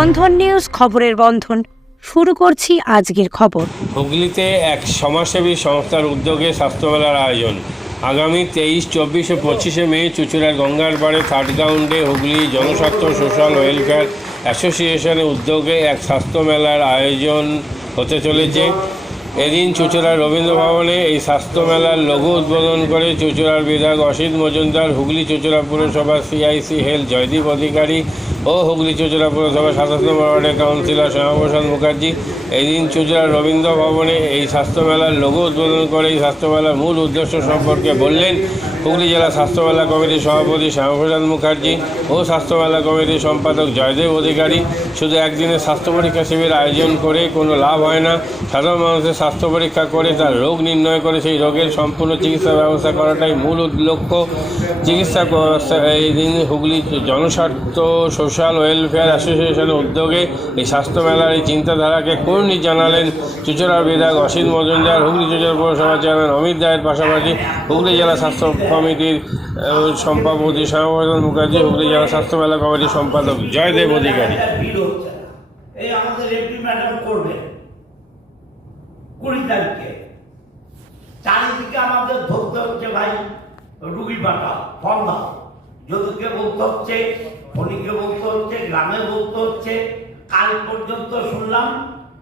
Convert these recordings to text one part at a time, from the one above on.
বন্ধন news খবরের বন্ধন। শুরু করছি আজকের খবর। হুগলিতে এক সমাজসেবী সংস্থার উদ্যোগে স্বাস্থ্যমেলার আয়োজন। আগামী তেইশ, চব্বিশ ও পঁচিশে মে চুচুড়ার গঙ্গার পাড়ে থার্ড গ্রাউন্ডে হুগলি জনস্বাস্থ্য সোশ্যাল ওয়েলফেয়ার অ্যাসোসিয়েশনের উদ্যোগে এক স্বাস্থ্যমেলার আয়োজন হতে চলেছে। এদিন চুচুড়ার রবীন্দ্র ভবনে এই স্বাস্থ্য মেলার লঘু উদ্বোধন করে চুচুড়ার বিধায়ক অসিত মজুমদার, হুগলি চুচুড়া পুরসভা সিআইসি হেলথ জয়দীপ অধিকারী ও হুগলি চুচুড়া পুরসভা সাতাশ নম্বর ওয়ার্ডের কাউন্সিলর শ্যামাপ্রসাদ মুখার্জি। এই দিন চুচুড়ার রবীন্দ্র ভবনে এই স্বাস্থ্য মেলার লঘু উদ্বোধন করে এই স্বাস্থ্য মেলার মূল উদ্দেশ্য সম্পর্কে বললেন হুগলি জেলা স্বাস্থ্য মেলা কমিটির সভাপতি শ্যামাপ্রসাদ মুখার্জি ও স্বাস্থ্য মেলা কমিটির সম্পাদক জয়দেব অধিকারী। শুধু একদিনের স্বাস্থ্য পরীক্ষা শিবির আয়োজন করে কোনো লাভ হয় না। সাধারণ মানুষের স্বাস্থ্য পরীক্ষা করে, তার রোগ নির্ণয় করে, সেই রোগের সম্পূর্ণ চিকিৎসা ব্যবস্থা করাটাই মূল লক্ষ্য চিকিৎসা ব্যবস্থা, এই দিন হুগলি জনস্বার্থ সোশ্যাল ওয়েলফেয়ার অ্যাসোসিয়েশনের উদ্যোগে এই স্বাস্থ্য মেলার এই চিন্তাধারাকে কর্ণী জানালেন চুচড়ার বিধায়ক অসিত মজুমদার, হুগলি চুচড়া পৌরসভা চেয়ারম্যান অমিত দায়ের পাশাপাশি হুগলি জেলা স্বাস্থ্য কমিটির সভাপতি শ্যামাপ্রসাদ মুখার্জি, হুগলি জেলা স্বাস্থ্য মেলা কমিটির সম্পাদক জয়দেব অধিকারী। এই আমাদের কুড়ি তারিখে। চারিদিকে আমাদের ধরতে হচ্ছে ভাই রুগী পাঠা ফর্ম দাও যদুকে বলতে হচ্ছে, ফণিকে বলতে হচ্ছে, গ্রামে বলতে হচ্ছে। কাল পর্যন্ত শুনলাম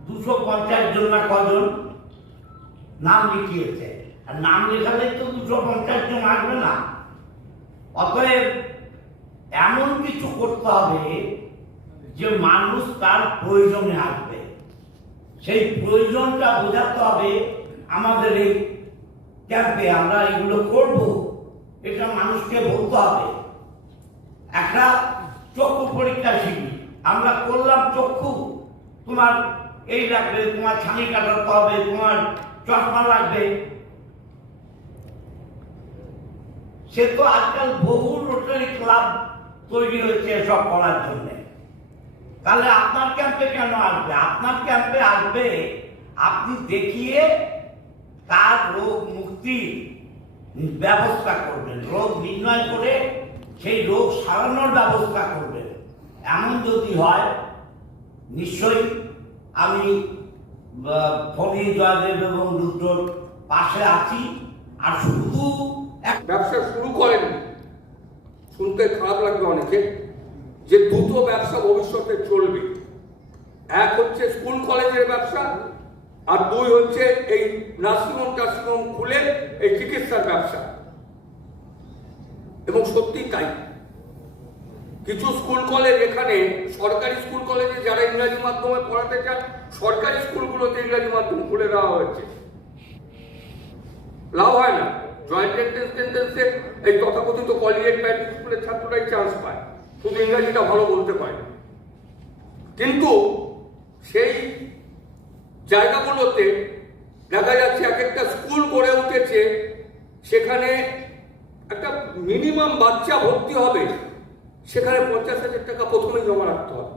দুশো পঞ্চাশ জন না কজন নাম লিখিয়েছে। আর নাম লেখালে তো দুশো পঞ্চাশ জন আসবে না। অতএব এমন কিছু করতে হবে যে মানুষ তার প্রয়োজনে আসবে। সেই প্রয়োজনটা বোঝাতে হবে আমাদের এই ক্যাম্পে। আমরা এগুলো করব, এটা মানুষকে বলতে হবে। একটা চক্ষু পরীক্ষা শিখি আমরা করলাম চক্ষু। তোমার এই লাগবে, তোমার ছানি কাটাতে হবে, তোমার চশমা লাগবে। সে তো আজকাল বহু রোটারি ক্লাব তৈরি হয়েছে এসব করার জন্য। তাহলে আপনার ক্যাম্পে কেন আসবে? আপনার ক্যাম্পে আসবে, আপনি দেখিয়ে তার রোগ মুক্তির ব্যবস্থা করবেন। রোগ নির্ণয় করে সেই রোগ সারানোর ব্যবস্থা করবেন। এমন যদি হয়, নিশ্চয়ই আমি ফণি জয়দেব এবং রুদ্রর পাশে আছি। আর শুধু ব্যবসা শুরু করেন শুনতে খারাপ লাগবে অনেকে। যে দুটো ব্যবসা ভবিষ্যতে চলবে। এক হচ্ছে স্কুল, কলেজের ব্যবসা, আর দুই হচ্ছে এই নার্সিংহোম, টার্সিংহোম খুলে এই চিকিৎসার ব্যবসা। এবং সত্যি তাই। কিছু স্কুল, কলেজ এখানে, সরকারি স্কুল, কলেজে যারা ইংরাজি মাধ্যমে পড়াতে চান, সরকারি স্কুলগুলোতে ইংরাজি মাধ্যম খুলে দেওয়া হয়েছে। লাভ হয় না। জয়েন্ট এন্ট্রেন্স এই তথাকথিত কলিয়েট প্রাইভেট স্কুলের ছাত্ররাই চান্স পায়। শুধু ইংরাজিটা ভালো বলতে পারে কিন্তু সেই জায়গাগুলোতে দেখা যাচ্ছে এক একটা স্কুল গড়ে উঠেছে, সেখানে একটা মিনিমাম বাচ্চা ভর্তি হবে, সেখানে পঞ্চাশ হাজার টাকা প্রথমেই জমা রাখতে হবে।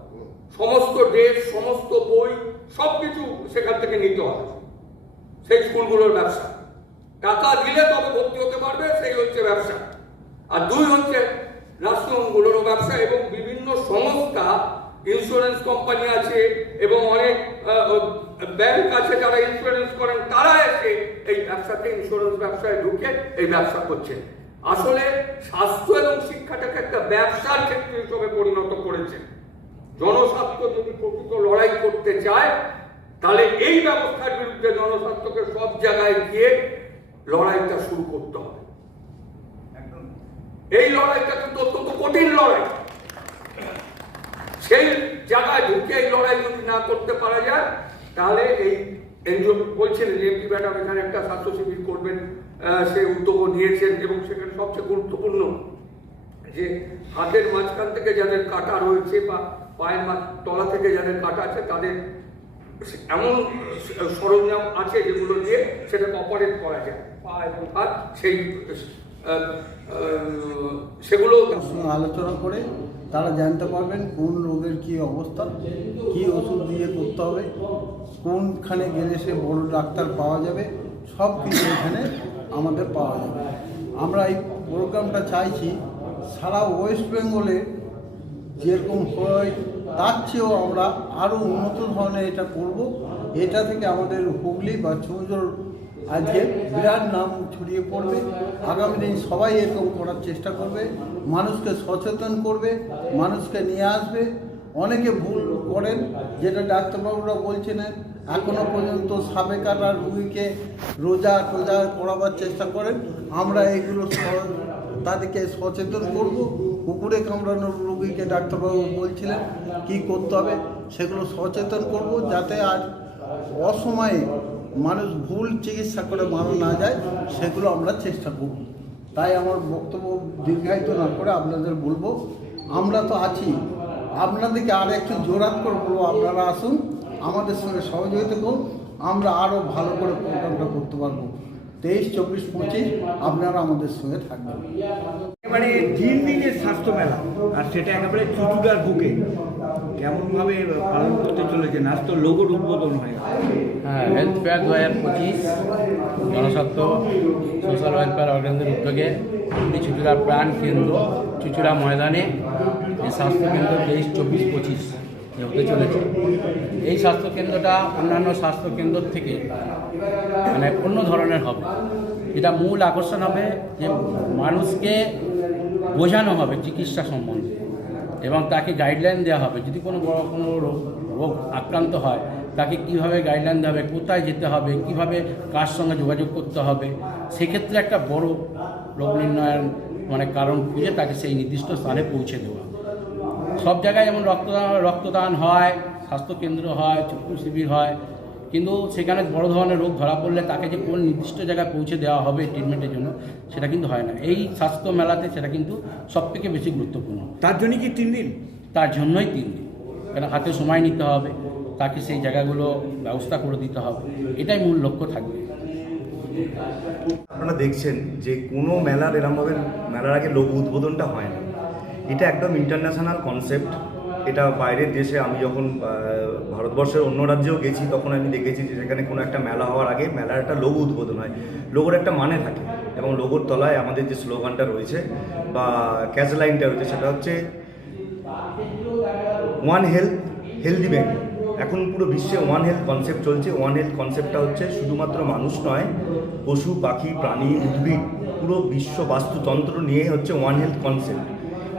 সমস্ত ড্রেস, সমস্ত বই সব কিছু সেখান থেকে নিতে হবে। সেই স্কুলগুলোর ব্যবসা। টাকা দিলে তবে ভর্তি হতে পারবে, সেই হচ্ছে ব্যবসা। আর দুই হচ্ছে নার্সিংহোমগুলোরও ব্যবসা এবং বিভিন্ন সংস্থা ইন্স্যুরেন্স কোম্পানি আছে এবং অনেক ব্যাংক আছে যারা ইন্স্যুরেন্স করেন তারা এসে এই ব্যবসাতে ইন্স্যুরেন্স ব্যবসায় ঢুকে এই ব্যবসা করছে। আসলে স্বাস্থ্য এবং শিক্ষাটাকে একটা ব্যবসার ক্ষেত্র হিসেবে পরিণত করেছে। জনস্বাস্থ্য যদি প্রকৃত লড়াই করতে চায় তাহলে এই ব্যবস্থার বিরুদ্ধে জনস্বাস্থ্যকে সব জায়গায় গিয়ে লড়াইটা শুরু করতে হবে। এই লড়াইটা কিন্তু কঠিন লড়াই। সেই জায়গায় ঢুকে এই লড়াই যদি না করতে পারা যায় তাহলে এই এনজিও বলছিলেন যে এমপি ম্যাডাম এখানে একটা স্বাস্থ্য শিবির করবেন আহ, সে উদ্যোগও নিয়েছেন এবং সেখানে সবচেয়ে গুরুত্বপূর্ণ যে হাতের মাঝখান থেকে যাদের কাটা রয়েছে বা পায়ের তলা থেকে যাদের কাটা আছে তাদের এমন সরঞ্জাম আছে যেগুলো দিয়ে সেটাকে অপারেট করা যায়। পা এবং হাত সেই সেগুলো আলোচনা করে তারা জানতে পারবেন কোন রোগের কি অবস্থা, কি ওষুধ দিয়ে করতে হবে, কোনখানে গেলে সে বড় ডাক্তার পাওয়া যাবে, সব কিছু এখানে আমাদের পাওয়া যাবে। আমরা এই প্রোগ্রামটা চাইছি, সারা ওয়েস্ট বেঙ্গলে যেরকম হয়, তার চেয়েও আমরা আরও উন্নত ধরনের এটা করব। এটা থেকে আমাদের হুগলি বা চৌজোর আজকে বিরাট নাম ছড়িয়ে পড়বে। আগামী দিন সবাই এরকম করার চেষ্টা করবে। মানুষকে সচেতন করবে, মানুষকে নিয়ে আসবে। অনেকে ভুল করেন, যেটা ডাক্তারবাবুরা বলছেন, এখনও পর্যন্ত সাপে কাটার রুগীকে রোজা টোজা করাবার চেষ্টা করেন। আমরা এগুলো তাদেরকে সচেতন করব। কুকুরে কামড়ানোর রুগীকে ডাক্তারবাবু বলছিলেন, কি করতে হবে সেগুলো সচেতন করব, যাতে আর অসময়ে মানুষ ভুল চিকিৎসা করে মারা না যায়, সেগুলো আমরা চেষ্টা করব। তাই আমার বক্তব্য দীর্ঘায়িত না করে আপনাদের বলব, আমরা তো আছি। আপনাদেরকে আর একটু জোরাত করে বলব, আপনারা আসুন, আমাদের সঙ্গে সহযোগিতা করুন, আমরা আরও ভালো করে প্রোগ্রামটা করতে পারব। তেইশ, চব্বিশ, পঁচিশ, আপনারা আমাদের সঙ্গে থাকবেন। এবারে তিন দিনের স্বাস্থ্য মেলা, আর সেটা একেবারে চুচুড়ার বুকে, কেমনভাবে পালন করতে চলেছে নাচ তো লোগোর উদ্বোধন হয়ে গেল। হ্যাঁ হেলথ ফেয়ার দু হাজার পঁচিশ, জনস্বাস্থ্য সোশ্যাল ওয়েলফেয়ার অর্গানাইজের উদ্যোগে চুচুড়া প্রাণ কেন্দ্র, চুচুড়া ময়দানে এই স্বাস্থ্যকেন্দ্র তেইশ, চব্বিশ, পঁচিশ হতে চলেছে। এই স্বাস্থ্যকেন্দ্রটা অন্যান্য স্বাস্থ্যকেন্দ্র থেকে মানে অন্য ধরনের হবে। এটা মূল আকর্ষণ হবে যে মানুষকে বোঝানো হবে চিকিৎসা সম্বন্ধে এবং তাকে গাইডলাইন দেওয়া হবে। যদি কোনো বড় কোনো রোগ রোগ আক্রান্ত হয় তাকে কীভাবে গাইডলাইন দেওয়া হবে কোথায় যেতে হবে কীভাবে কার সঙ্গে যোগাযোগ করতে হবে সেক্ষেত্রে একটা বড় রোগ নির্ণয়ের মানে কারণ খুঁজে তাকে সেই নির্দিষ্ট স্থানে পৌঁছে দেওয়া। সব জায়গায় যেমন রক্তদান রক্তদান হয় স্বাস্থ্যকেন্দ্র হয় চক্ষু শিবির হয় কিন্তু সেখানে বড় ধরনের রোগ ধরা পড়লে তাকে যে কোন নির্দিষ্ট জায়গায় পৌঁছে দেওয়া হবে ট্রিটমেন্টের জন্য সেটা কিন্তু হয় না। এই স্বাস্থ্য মেলাতে সেটা কিন্তু সব থেকে বেশি গুরুত্বপূর্ণ। তার জন্য কি তিন দিন? তার জন্যই তিন দিন। কেন হাতে সময় নিতে হবে তাকে সেই জায়গাগুলো ব্যবস্থা করে দিতে হবে। এটাই মূল লক্ষ্য থাকবে। আপনারা দেখছেন যে কোনো মেলার এরমভাবে মেলার আগে লোক উদ্বোধনটা হয় না। এটা একদম ইন্টারন্যাশনাল কনসেপ্ট এটা বাইরের দেশে আমি যখন ভারতবর্ষের অন্য রাজ্যেও গেছি, তখন আমি দেখেছি যে সেখানে কোনো একটা মেলা হওয়ার আগে মেলার একটা লোগো উদ্বোধন হয়। লোগোর একটা মানে থাকে এবং লোগোর তলায় আমাদের যে স্লোগানটা রয়েছে বা ক্যাচ লাইনটা রয়েছে, সেটা হচ্ছে ওয়ান হেলথ হেলদি ব্যাংক এখন পুরো বিশ্বে ওয়ান হেলথ কনসেপ্ট চলছে। ওয়ান হেলথ কনসেপ্টটা হচ্ছে শুধুমাত্র মানুষ নয়, পশু, পাখি, প্রাণী, উদ্ভিদ, পুরো বিশ্ব বাস্তুতন্ত্র নিয়ে হচ্ছে ওয়ান হেলথ কনসেপ্ট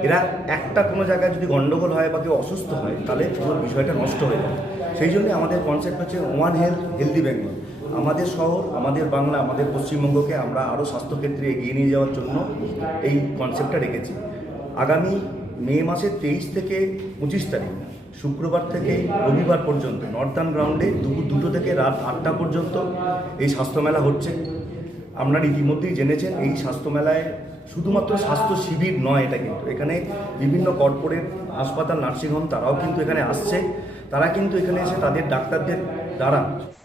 এরা একটা কোনো জায়গায় যদি গণ্ডগোল হয় বা কেউ অসুস্থ হয়, তাহলে পুরো বিষয়টা নষ্ট হয়ে যায়। সেই জন্য আমাদের কনসেপ্ট হচ্ছে ওয়ান হেলথ হেলদি বেঙ্গল আমাদের শহর, আমাদের বাংলা, আমাদের পশ্চিমবঙ্গকে আমরা আরও স্বাস্থ্যক্ষেত্রে এগিয়ে নিয়ে যাওয়ার জন্য এই কনসেপ্টটা রেখেছি। আগামী মে মাসের তেইশ থেকে পঁচিশ তারিখ শুক্রবার থেকে রবিবার পর্যন্ত নর্দার্ন গ্রাউন্ডে দুপুর দুটো থেকে রাত আটটা পর্যন্ত এই স্বাস্থ্যমেলা হচ্ছে। আপনার ইতিমধ্যেই জেনেছেন, এই স্বাস্থ্যমেলায় শুধুমাত্র স্বাস্থ্য শিবির নয় এটা কিন্তু। এখানে বিভিন্ন কর্পোরেট হাসপাতাল, নার্সিংহোম, তারাও কিন্তু এখানে আসছে। তারা কিন্তু এখানে এসে তাদের ডাক্তারদের দ্বারা